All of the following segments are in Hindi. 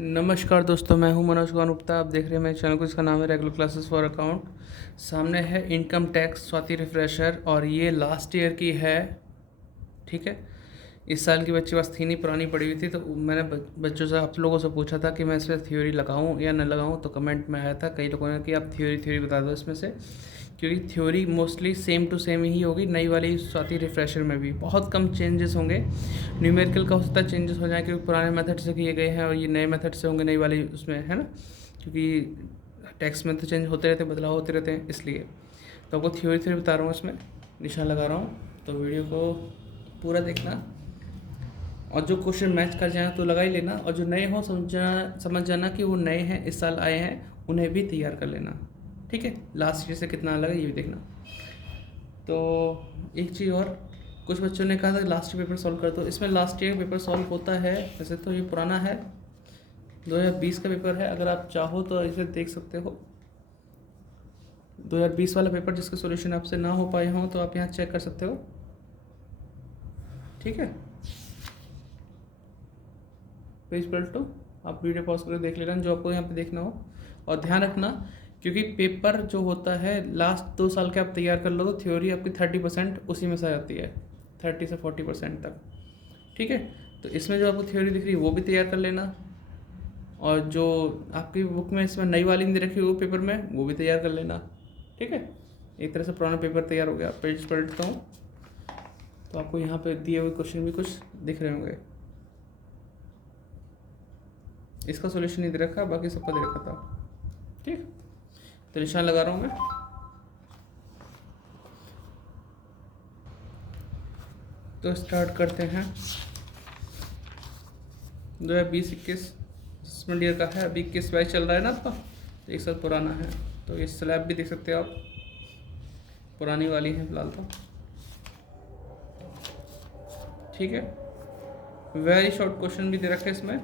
नमस्कार दोस्तों, मैं हूं मनोज कुमार गुप्ता। आप देख रहे हैं मेरे चैनल को, इसका नाम है रेगुलर क्लासेस फॉर अकाउंट। सामने है इनकम टैक्स स्वाति रिफ्रेशर और ये लास्ट ईयर की है। ठीक है, इस साल की बच्चे पास थी नहीं, पुरानी पड़ी हुई थी। तो मैंने बच्चों से, आप लोगों से पूछा था कि मैं इसमें थ्योरी लगाऊं या न लगाऊं। तो कमेंट में आया था कई लोगों ने कि आप थ्योरी बता दो इसमें से, क्योंकि theory mostly same to same ही होगी। नई वाली स्वाति रिफ्रेशर में भी बहुत कम चेंजेस होंगे। न्यूमेरिकल का हो सकता है चेंजेस हो जाए, क्योंकि पुराने मेथड से किए गए हैं और ये नए मेथड से होंगे नई वाली उसमें, है ना। क्योंकि टैक्स में तो चेंज होते रहते हैं, बदलाव होते रहते हैं, इसलिए तो आपको थ्योरी बता रहा हूँ। इसमें निशान लगा रहा हूँ, तो वीडियो को पूरा देखना। और जो क्वेश्चन मैच कर जाए तो लगा ही लेना, और जो नए हों समझ जाना कि वो नए हैं, इस साल आए हैं, उन्हें भी तैयार कर लेना। ठीक है, लास्ट ईयर से कितना अलग है ये भी देखना। तो एक चीज़ और, कुछ बच्चों ने कहा था लास्ट ईयर पेपर सॉल्व कर दो। इसमें लास्ट ईयर पेपर सॉल्व होता है। वैसे तो ये पुराना है, 2020 का पेपर है। अगर आप चाहो तो इसे देख सकते हो। 2020 वाला पेपर जिसके सॉल्यूशन आपसे ना हो पाए हों, तो आप यहाँ चेक कर सकते हो। ठीक है, पेज पलटो, आप वीडियो पॉज करके देख लेना जो आपको यहाँ पे देखना हो। और ध्यान रखना, क्योंकि पेपर जो होता है लास्ट 2 साल के आप तैयार कर लो, तो थ्योरी आपकी 30% उसी में से आ जाती है, 30 से 40% तक। ठीक है, तो इसमें जो आपको थ्योरी दिख रही है वो भी तैयार कर लेना, और जो आपकी बुक में इसमें नई वाली नहीं रखी वो पेपर में, वो भी तैयार कर लेना। ठीक है, एक तरह से पुराना पेपर तैयार हो गया। पेज पलटता हूँ तो आपको यहाँ पे दिए हुए क्वेश्चन भी कुछ दिख रहे होंगे। इसका सॉल्यूशन नहीं दे रखा, बाकी सबका दे रखा था। ठीक, तो निशान लगा रहा हूँ मैं। तो स्टार्ट करते हैं। 2020-21 असेसमेंट ईयर का है। अभी 21 बैच चल रहा है ना आपका, तो एक साल पुराना है। तो ये स्लैब भी देख सकते हो आप, पुरानी वाली है फिलहाल तो। ठीक है, वेरी शॉर्ट क्वेश्चन भी दे रखे हैं इसमें।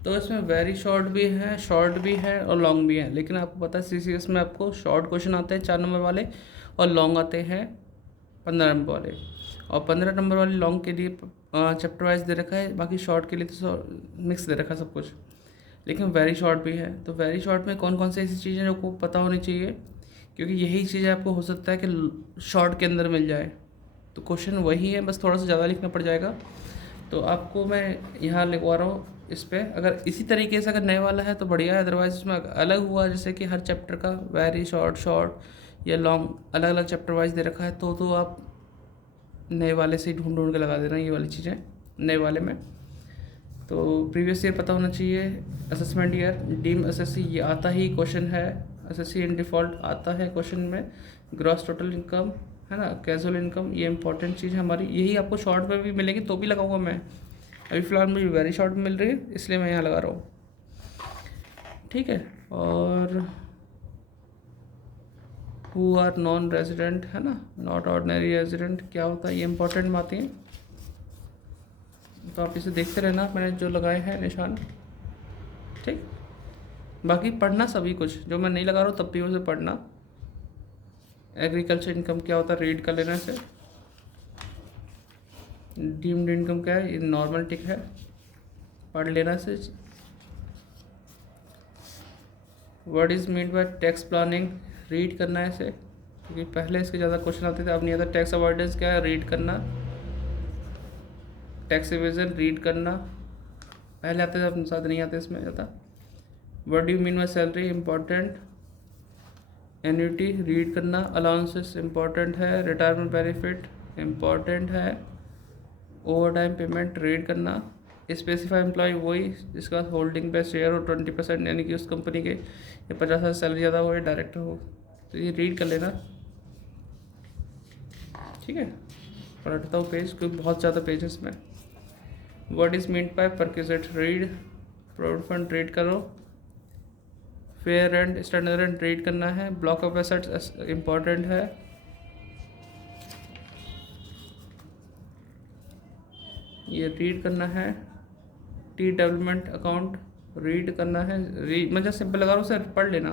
तो इसमें वेरी शॉर्ट भी है, शॉर्ट भी है और लॉन्ग भी है। लेकिन आपको पता है सीसीएस में आपको शॉर्ट क्वेश्चन आते हैं 4 नंबर वाले, और लॉन्ग आते हैं 15 नंबर वाले। और 15 नंबर वाले लॉन्ग के लिए चैप्टर वाइज दे रखा है, बाकी शॉर्ट के लिए तो मिक्स दे रखा है सब कुछ। लेकिन वेरी शॉर्ट भी है। तो वेरी शॉर्ट में कौन कौन सी ऐसी चीज़ें जो आपको पता होनी चाहिए, क्योंकि यही चीज़ें आपको हो सकता है कि शॉर्ट के अंदर मिल जाए। तो क्वेश्चन वही है, बस थोड़ा सा ज़्यादा लिखना पड़ जाएगा। तो आपको मैं यहाँ लिखवा रहा हूँ इस पर। अगर इसी तरीके से अगर नए वाला है तो बढ़िया है, अदरवाइज इसमें अलग हुआ, जैसे कि हर चैप्टर का वेरी शॉर्ट, शॉर्ट या लॉन्ग अलग अलग चैप्टर वाइज दे रखा है, तो आप नए वाले से ढूंढ ढूंढ के लगा देना ये वाली चीज़ें नए वाले में। तो प्रीवियस ईयर पता होना चाहिए, असेसमेंट ईयर, डीम एसएससी ये आता ही क्वेश्चन है, एसएससी इन डिफ़ॉल्ट आता है क्वेश्चन में। ग्रॉस टोटल इनकम है ना, कैजुअल इनकम, ये इंपॉर्टेंट चीज़ है हमारी। यही आपको शॉर्ट में भी मिलेगी तो भी लगाऊंगा मैं। अभी फ़िलहाल मुझे वेरी शॉर्ट में मिल रही है, इसलिए मैं यहाँ लगा रहा हूँ। ठीक है, और हु आर नॉन रेजिडेंट है ना, नॉट ऑर्डिनरी रेजिडेंट क्या होता है, ये इंपॉर्टेंट बातें हैं। तो आप इसे देखते रहना, मैंने जो लगाए हैं निशान। ठीक, बाकी पढ़ना सभी कुछ, जो मैं नहीं लगा रहा हूँ तब भी उसे पढ़ना। एग्रीकल्चर इनकम क्या होता है रीड कर लेना इसे। डीम्ड इनकम क्या है, ये नॉर्मल टिक है, पढ़ लेना इसे। What is mean bye tax planning, read करना है इसे, क्योंकि पहले इसके ज़्यादा क्वेश्चन आते थे, अब नहीं आता। टैक्स अवॉइडेंस क्या है, रीड करना। टैक्स एवेजन रीड करना, पहले आते थे, अब साथ नहीं आते इसमें ज़्यादा। What do you mean by salary, important. Annuity read करना। अलाउंसेस इंपॉर्टेंट है। रिटायरमेंट बेनिफिट इंपॉर्टेंट है। ओवर टाइम पेमेंट रीड करना। स्पेसिफाई एम्प्लॉय वही जिसका होल्डिंग पे शेयर हो 20%, यानी कि उस कंपनी के 50,000 सैलरी ज़्यादा हो या डायरेक्टर हो, तो ये रीड कर लेना। ठीक है, पलटता हूँ पेज क्योंकि बहुत ज़्यादा पेज है इसमें। What is mean by perquisite read. Provident fund read करो। Fair and standard and read करना है। ब्लॉक ऑफ एसेट्स इंपॉर्टेंट है। ये रीड करना है। टी डेवलपमेंट अकाउंट रीड करना है। मैं जैसे सिंपल लगा रहा हूँ सर, पढ़ लेना।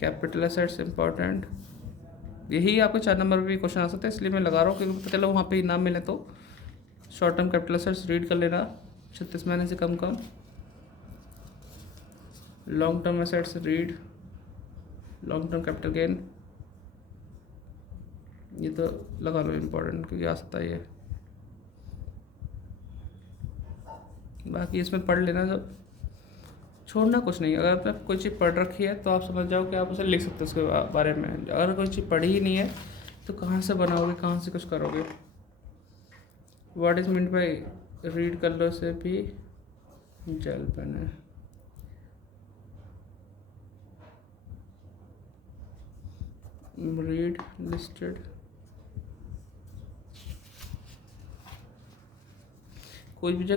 Capital assets important. यही आपके 4 नंबर पे भी क्वेश्चन आ सकता है, इसलिए मैं लगा रहा हूँ क्योंकि पता चला वहाँ पे इनाम मिले तो। Short term capital assets read कर लेना, 36 महीने से कम कम। Long term assets read, long term capital gain, ये तो लगा लो इम्पोर्टेंट क्योंकि आ सकता है ये। बाकी इसमें पढ़ लेना, जब छोड़ना कुछ नहीं। अगर आपने कोई चीज़ पढ़ रखी है तो आप समझ जाओ कि आप उसे लिख सकते हो उसके बारे में। अगर कोई चीज़ पढ़ी ही नहीं है तो कहाँ से बनाओगे, कहाँ से कुछ करोगे। What is meant by read कर लो, से भी जेल पेन है। रीड लिस्टेड, कोई भी जो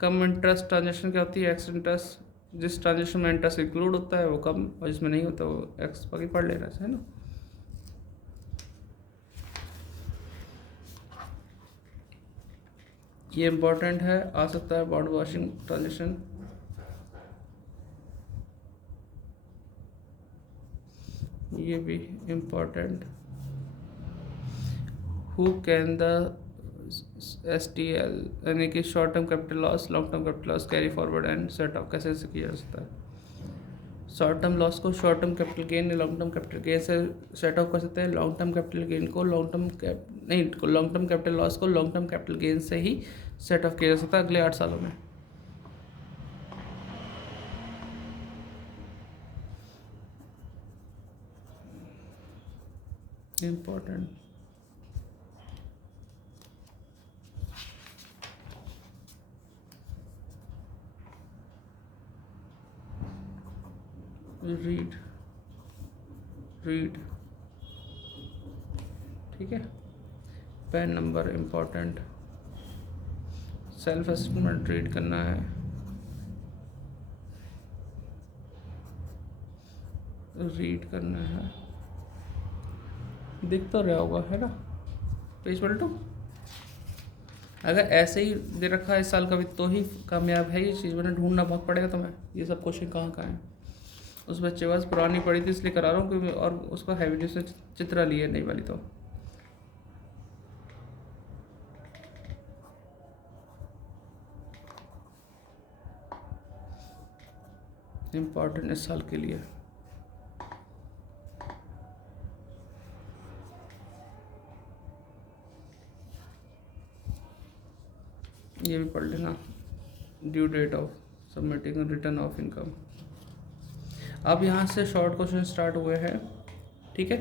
कम इंटरेस्ट ट्रांजेक्शन क्या होती है, एक्स इंटरेस्ट। जिस ट्रांजेक्शन में इंटरेस्ट इंक्लूड होता है वो कम, और जिसमें नहीं होता वो एक्स। बाकी पढ़ लेना है ना। ये इम्पोर्टेंट है, आ सकता है बॉन्ड वॉशिंग ट्रांजेक्शन। ये भी important. Who can the STL यानी कि short term capital loss, long term capital loss carry forward and set of कैसे से किया जा सकता है। शॉर्ट टर्म लॉस को शॉर्ट टर्म कैपिटल गेन या लॉन्ग टर्म कैपिटल गेन से सेट ऑफ कर सकते हैं। लॉन्ग टर्म कैपिटल गेन को लॉन्ग टर्म कैपिटल लॉस को लॉन्ग टर्म कैपिटल गेन से ही सेट ऑफ किया जा सकता है अगले 8 सालों में। इम्पोर्टेंट। रीड ठीक है। Pan number important. Self assessment read करना है। रीड करना है, दिख तो रहा होगा है ना। पेज पलटो। अगर ऐसे ही दे रखा है इस साल का भी तो ही कामयाब है ये चीज़, मैंने ढूंढना बहुत पड़ेगा तुम्हें ये सब क्वेश्चन कहाँ कहाँ हैं। उस बच्चे पास पुरानी पड़ी थी इसलिए करा रहा हूँ क्योंकि, और उसका हैवी से चित्रा ली है नई वाली तो। इम्पोर्टेंट इस साल के लिए। ये भी पढ़ लेना, due date of submitting return of income. अब यहाँ से शॉर्ट क्वेश्चन स्टार्ट हुए हैं, ठीक है।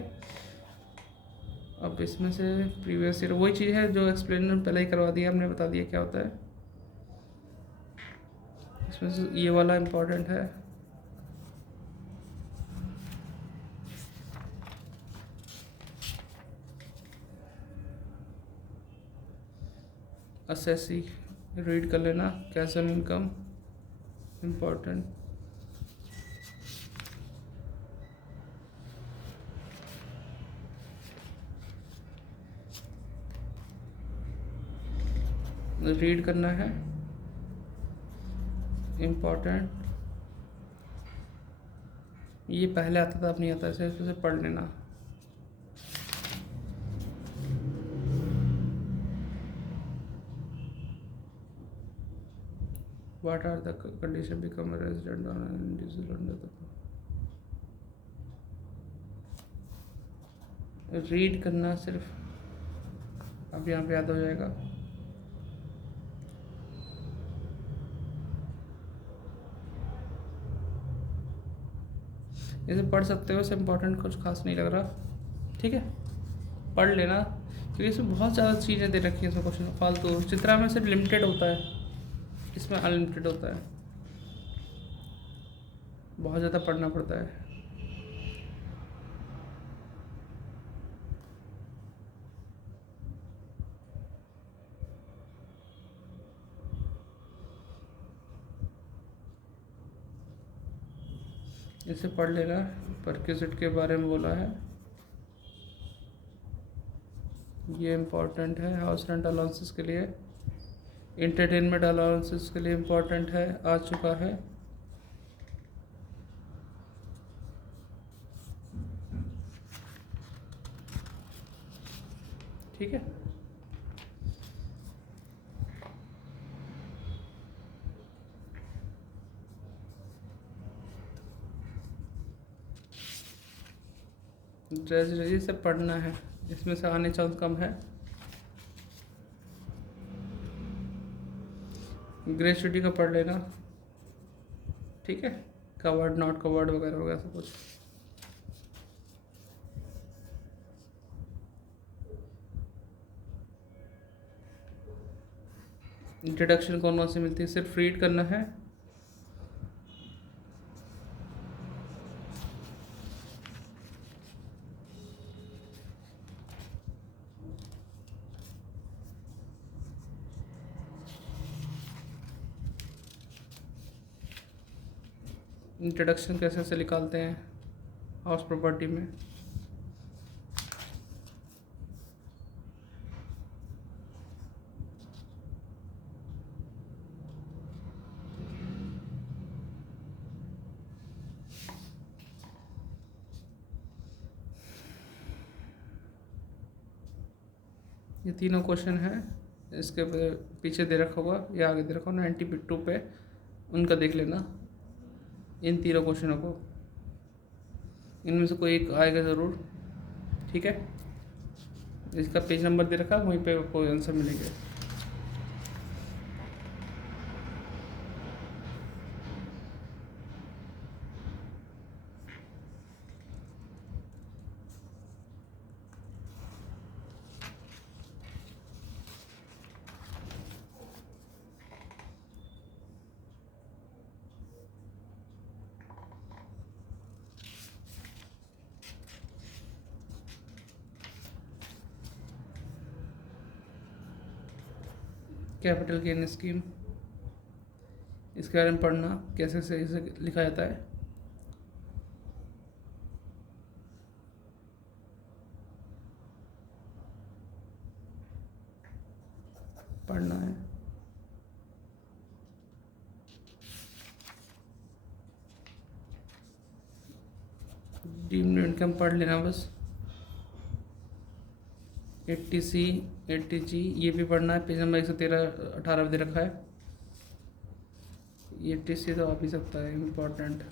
अब इसमें से प्रीवियस ईयर वही चीज़ है जो एक्सप्लेन पहले ही करवा दिया हमने, बता दिया क्या होता है। इसमें से ये वाला इम्पोर्टेंट है। असेसी रीड कर लेना, cash on income important. Read करना है, इम्पोर्टेंट। ये पहले आता था अब नहीं आता, इसे पढ़ लेना। What are the condition become a resident on an individual under the read करना सिर्फ, अब यहाँ पे याद हो जाएगा। इसे पढ़ सकते हो, इसे इम्पोर्टेंट कुछ खास नहीं लग रहा, ठीक है। पढ़ लेना क्योंकि इसमें बहुत ज़्यादा चीज़ें दे रखी हैं, इसमें क्वेश्चन फालतू। चित्रा में सिर्फ लिमिटेड होता है, इसमें अनलिमिटेड होता है, बहुत ज़्यादा पढ़ना पड़ता है। इसे पढ़ लेना, परक्विजिट के बारे में बोला है, ये इम्पोर्टेंट है। हाउस रेंट अलाउंसेस के लिए, इंटरटेनमेंट अलाउंसेस के लिए इम्पोर्टेंट है, आ चुका है। ठीक है। ट्रेजरी से पढ़ना है, इसमें से आने चांस कम है। ग्रेजुएटी का पढ़ लेना, ठीक है। कवर्ड नॉट कवर्ड वगैरह वगैरह सब कुछ। इंट्रोडक्शन कौन से मिलती है, सिर्फ रीड करना है। इंट्रोडक्शन कैसे से निकालते हैं हाउस प्रॉपर्टी में। ये तीनों क्वेश्चन हैं, इसके पीछे दे रखा होगा या आगे दे रखा होगा 92 पे, उनका देख लेना। इन तीनों क्वेश्चनों को, इनमें से कोई एक आएगा ज़रूर, ठीक है। इसका पेज नंबर दे रखा है, वहीं पे आपको आंसर मिलेंगे। कैपिटल गेन स्कीम, इसके बारे में पढ़ना, कैसे से इसे लिखा जाता है। पढ़ना है। डीम्ड इनकम पढ़ लेना बस। 80C 80G ये भी पढ़ना है, पेज नंबर 113-18 दे रखा है। ये 80C तो आ भी सकता है, इम्पोर्टेंट।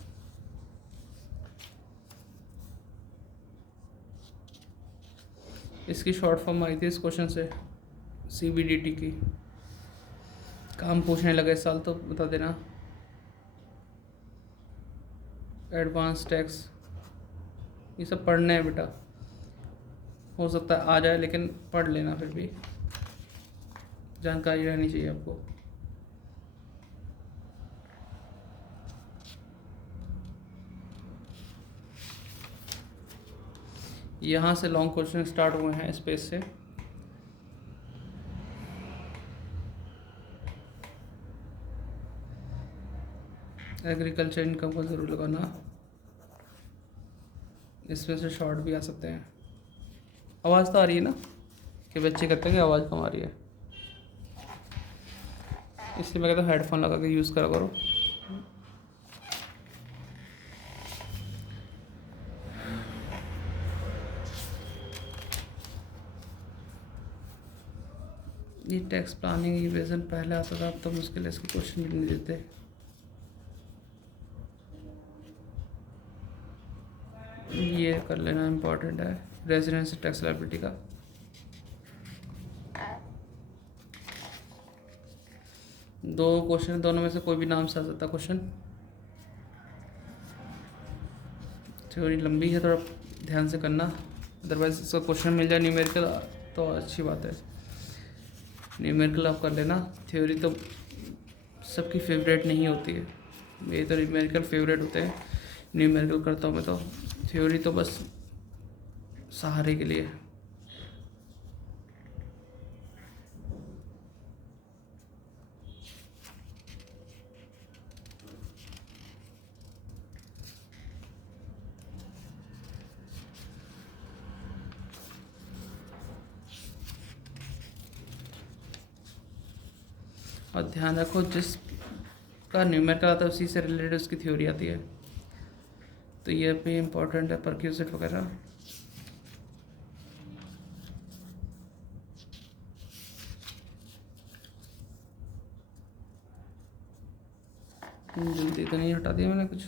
इसकी शॉर्ट फॉर्म आई थी इस क्वेश्चन से, CBDT की। काम पूछने लगे इस साल तो बता देना। एडवांस टैक्स, ये सब पढ़ने हैं बेटा, हो सकता है आ जाए, लेकिन पढ़ लेना, फिर भी जानकारी रहनी चाहिए आपको। यहाँ से लॉन्ग क्वेश्चन स्टार्ट हुए हैं स्पेस से। एग्रीकल्चर इनकम को ज़रूर लगाना, इसमें से शॉर्ट भी आ सकते हैं। आवाज़ तो आ रही है ना, कि बच्चे कहते हैं कि आवाज़ कम आ रही है, इसलिए मैं कहता हूँ हेडफोन लगा के यूज़ करा करो। ये टैक्स प्लानिंग इवेजन पहले आता था, अब तो मुश्किल है, इसके क्वेश्चन भी नहीं देते। ये कर लेना, इम्पोर्टेंट है, रेजिडेंस टैक्स लायबिलिटी का। दो क्वेश्चन, दोनों में से कोई भी नाम से आ सकता क्वेश्चन। थ्योरी लंबी है, थोड़ा ध्यान से करना, अदरवाइज इसका क्वेश्चन मिल जाए न्यूमेरिकल तो अच्छी बात है। न्यूमेरिकल आप कर लेना, थ्योरी तो सबकी फेवरेट नहीं होती है, मेरी तो न्यूमेरिकल फेवरेट होते हैं। न्यूमेरिकल करता हूँ मैं तो, थ्योरी तो बस सहारे के लिए। और ध्यान रखो, जिसका न्यूमेरिकल आता है उसी से रिलेटेड उसकी थ्योरी आती है, तो ये भी इम्पोर्टेंट है, परक्यूजिट वगैरह। जल्दी तो नहीं हटा दिया मैंने कुछ।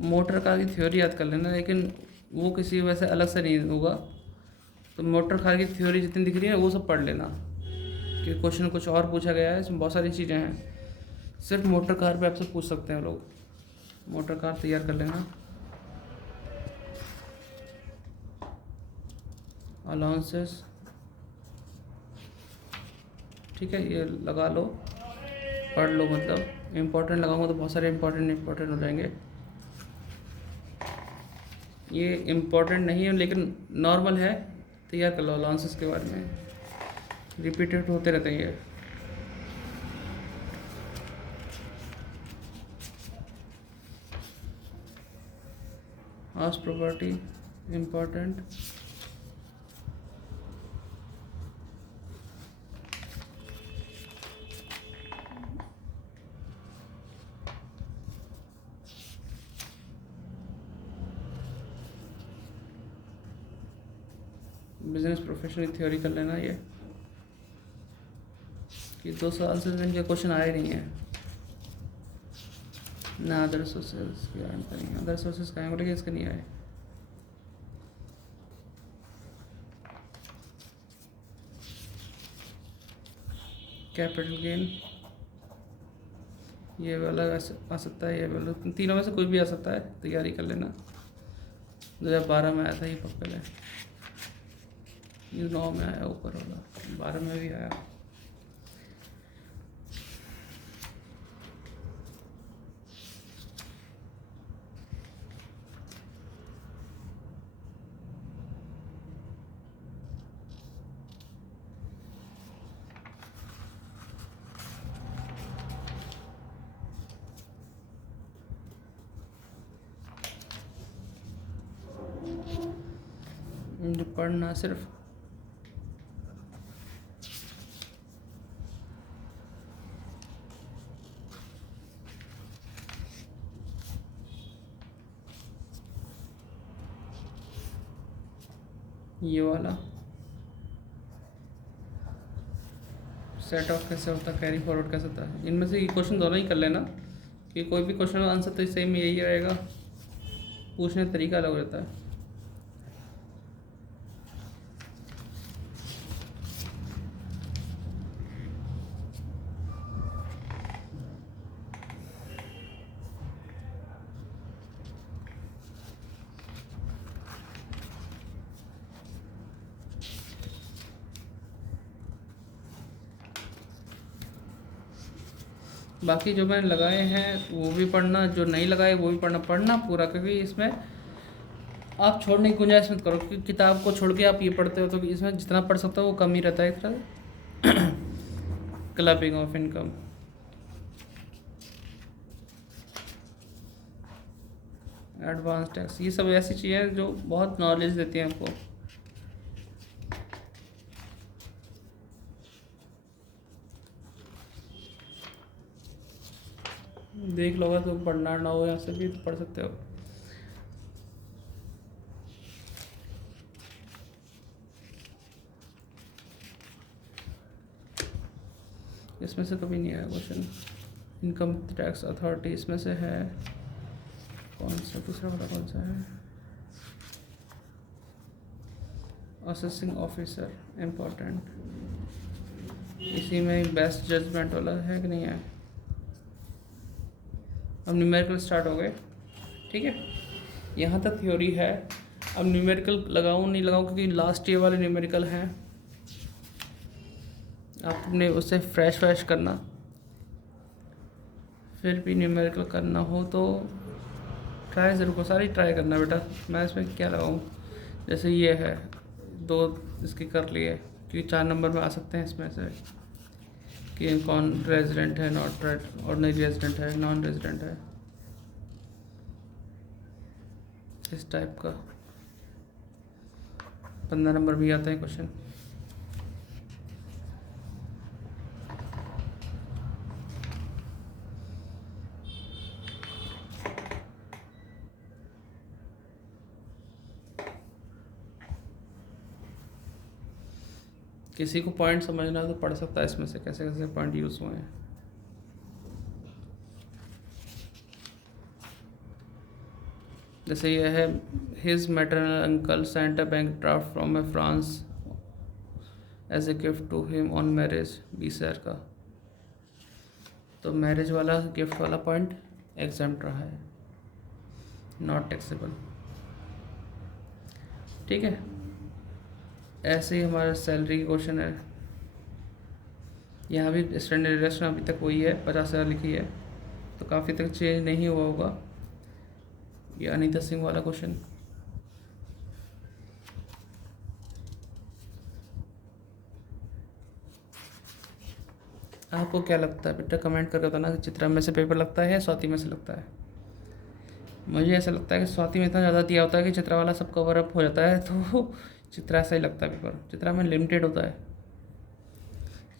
मोटर कार की थ्योरी याद कर लेना, लेकिन वो किसी वैसे अलग से नहीं होगा। तो मोटर कार की थ्योरी जितनी दिख रही है वो सब पढ़ लेना, कि क्वेश्चन कुछ और पूछा गया है, इसमें बहुत सारी चीज़ें हैं। सिर्फ मोटर कार पे आपसे पूछ सकते हैं लोग। मोटर कार तैयार कर लेना। अलाउंसेस, ठीक है, ये लगा लो, पढ़ लो। मतलब इम्पोर्टेंट लगाऊंगा तो बहुत सारे इम्पोर्टेंट हो जाएंगे। ये इम्पोर्टेंट नहीं है लेकिन नॉर्मल है, तैयार कर लो अलाउंसेस के बारे में, रिपीटेड होते रहते हैं ये। House property important. Business professional theory कर लेना ये, कि 2 साल से इनके क्वेश्चन आए नहीं है ना। अदर सोर्सेज की गारंटी नहीं, अदर सोर्सेज का बोलेंगे, इसका नहीं आए। कैपिटल गेन, ये वाला आ सकता है, ये वाला, तीनों में से कोई भी आ सकता है, तैयारी कर लेना। 2012 में आया था ये पक्का है, ये 9 में आया, ऊपर वाला 12 में भी आया। पढ़ना सिर्फ ये वाला सेट ऑफ कैसे होता है, कैरी फॉरवर्ड कैसे होता है, इनमें से ये क्वेश्चन दोनों ही कर लेना, कि कोई भी क्वेश्चन का आंसर तो सेम यही रहेगा, पूछने का तरीका अलग रहता है। बाकी जो मैंने लगाए हैं वो भी पढ़ना, जो नहीं लगाए वो भी पढ़ना पूरा, क्योंकि इसमें आप छोड़ने की गुंजाइश मत करो, क्योंकि किताब को छोड़ के आप ये पढ़ते हो तो इसमें जितना पढ़ सकते हो वो कम ही रहता है। एक तरह clubbing of income, advance tax, ये सब ऐसी चीज़ें हैं जो बहुत नॉलेज देती हैं आपको। देख लोगे तो पढ़ना ना हो, यहाँ से भी तो पढ़ सकते हो। इसमें से कभी नहीं आया क्वेश्चन। इनकम टैक्स अथॉरिटी इसमें से है, कौन सा दूसरा वाला कौन सा है, असेसिंग ऑफिसर इम्पोर्टेंट, इसी में बेस्ट जजमेंट वाला है कि नहीं है। अब न्यूमेरिकल स्टार्ट हो गए, ठीक है, यहाँ तक थ्योरी है। अब न्यूमेरिकल लगाऊँ नहीं लगाऊँ, क्योंकि लास्ट ईयर वाले न्यूमेरिकल हैं, आपने उससे फ्रेश करना। फिर भी न्यूमेरिकल करना हो तो ट्राई ज़रूर को, सारी ट्राई करना बेटा। मैं इसमें क्या लगाऊँ, जैसे ये है 2 इसके कर लिए, क्योंकि 4 नंबर में आ सकते हैं इसमें से, कि कौन रेजिडेंट है, नॉट ऑर्डिनरी रेजिडेंट है, नॉन रेजिडेंट है, इस टाइप का। 15 नंबर भी आता है क्वेश्चन। किसी को पॉइंट समझना है तो पढ़ सकता है इसमें से कैसे कैसे पॉइंट यूज़ हुए हैं। जैसे ये है, his maternal uncle sent a bank draft from a France as a gift to him on marriage, 20,000 का। तो मैरिज वाला गिफ्ट वाला पॉइंट एग्जाम्प्ट रहा है, नॉट टैक्सेबल। ठीक है, ऐसे ही हमारा सैलरी क्वेश्चन है। यहाँ भी स्टैंडर्ड डिडक्शन अभी तक वही है, 50,000 लिखी है, तो काफ़ी तक चेंज नहीं हुआ होगा। ये अनीता सिंह वाला क्वेश्चन, आपको क्या लगता है बेटा? कमेंट करके बताना कि चित्रा में से पेपर लगता है या स्वाति में से लगता है। मुझे ऐसा लगता है कि स्वाति में इतना ज़्यादा दिया होता है कि चित्रा वाला सब कवर अप हो जाता है, तो चित्रा से ही लगता है पेपर। चित्रा में लिमिटेड होता है,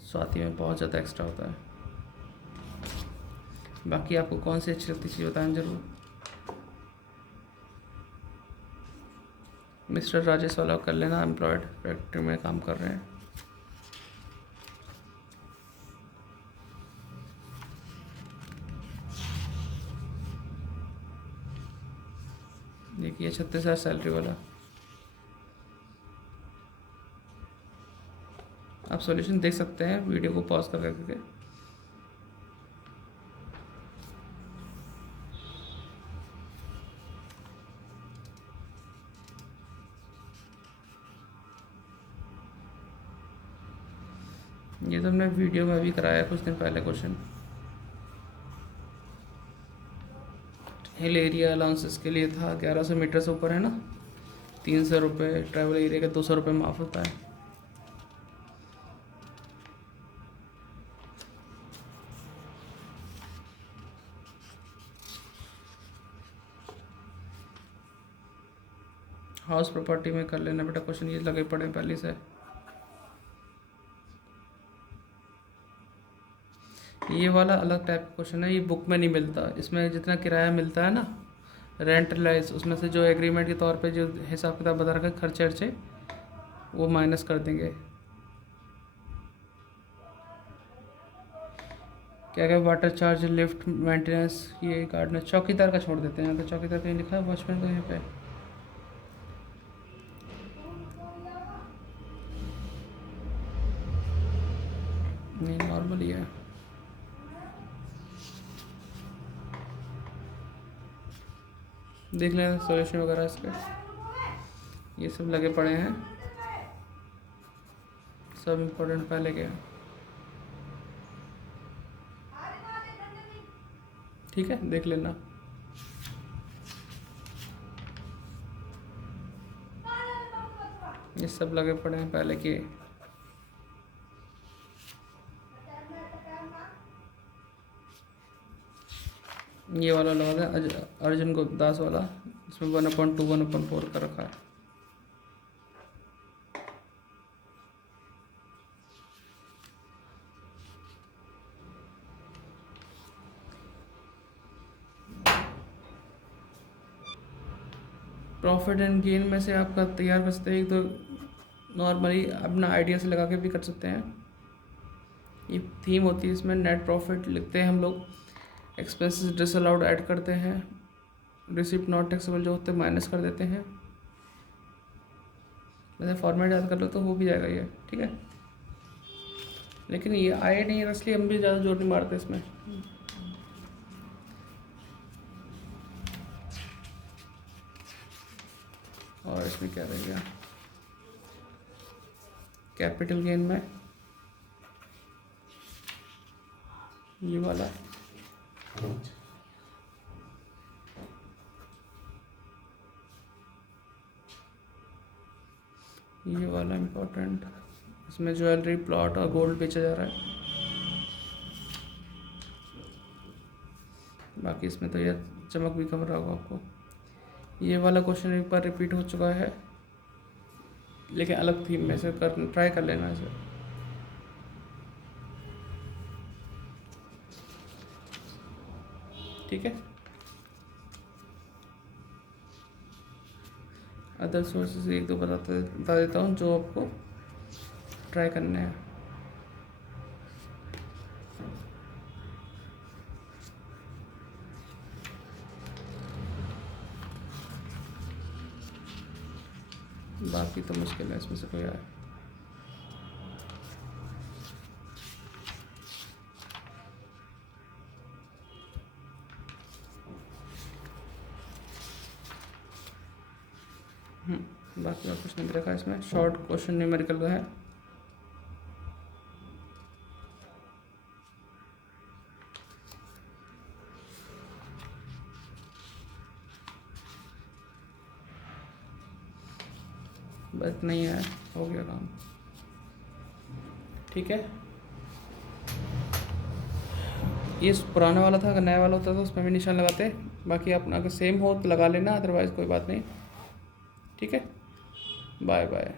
स्वाति में बहुत ज़्यादा एक्स्ट्रा होता है। बाकी आपको कौन सी अच्छी लगती चीज़ बताएं जरूर। मिस्टर राजेश वाला कर लेना, एम्प्लॉयड फैक्ट्री में काम कर रहे हैं। देखिए 36,000 सैलरी वाला। आप सॉल्यूशन देख सकते हैं वीडियो को पॉज कर करके। ये तो हमने वीडियो में भी कराया कुछ दिन पहले क्वेश्चन। हिल एरिया अलाउंसेस के लिए था, 1100 मीटर से ऊपर है ना 300 रुपये, ट्रैवल एरिया का 200 रुपये माफ़ होता है। हाउस प्रॉपर्टी में कर लेना बेटा क्वेश्चन, ये लगे पड़े पहले से। ये वाला अलग टाइप का क्वेश्चन है, ये बुक में नहीं मिलता। इसमें जितना किराया मिलता है ना रेंट लाइस, उसमें से जो एग्रीमेंट के तौर पे जो हिसाब किताब बता रखा है खर्चे अर्चे, वो माइनस कर देंगे। क्या क्या वाटर चार्ज, लिफ्ट मेंटेनेंस, ये गार्डनर, चौकीदार का छोड़ देते हैं। यहाँ तो चौकीदार कहीं लिखा है, वॉचमैन का यहाँ पे नहीं, नॉर्मल ही है। देख लें सॉल्यूशन वगैरह इसके, ये सब लगे पड़े हैं, सब इम्पोर्टेंट पहले के। ठीक है, देख लेना। ये सब लगे पड़े हैं पहले के। ये वाला लगा है अर्जुन दास वाला, इसमें 1/2 1/4 का रखा है। प्रॉफिट एंड गेन में से आपका तैयार कर सकते हैं, एक तो नॉर्मली अपना आइडिया से लगा के भी कर सकते हैं। ये थीम होती है, इसमें नेट प्रॉफिट लिखते हैं हम लोग, एक्सपेंसेस डिसअलाउड ऐड करते हैं, रिसिप्ट नॉट टैक्सेबल जो होते हैं माइनस कर देते हैं। वैसे फॉर्मेट याद कर लो तो हो भी जाएगा ये, ठीक है। लेकिन ये आए नहीं है इसलिए हम भी ज़्यादा जोर नहीं मारते इसमें। और इसमें क्या रह गया, कैपिटल गेन में ये वाला, ये वाला इम्पोर्टेंट, इसमें ज्वेलरी, प्लॉट और गोल्ड बेचा जा रहा है। बाकी इसमें तो ये चमक भी कम रहा होगा आपको। ये वाला क्वेश्चन एक बार रिपीट हो चुका है, लेकिन अलग थीम में से ट्राई कर लेना इसे। ठीक है, अदर सोर्सेज एक दो बता देता हूँ जो आपको ट्राई करने हैं। बाकी तो मुश्किल है, इसमें से कोई आए। बाकी और कुछ नहीं रखा इसमें। शॉर्ट क्वेश्चन न्यूमेरिकल का है। बस नहीं है, हो गया काम। ठीक है, ये पुराना वाला था, अगर नया वाला होता तो उसमें भी निशान लगाते। बाकी अपना अगर सेम हो तो लगा लेना, अदरवाइज़ कोई बात नहीं। ठीक है, बाय बाय।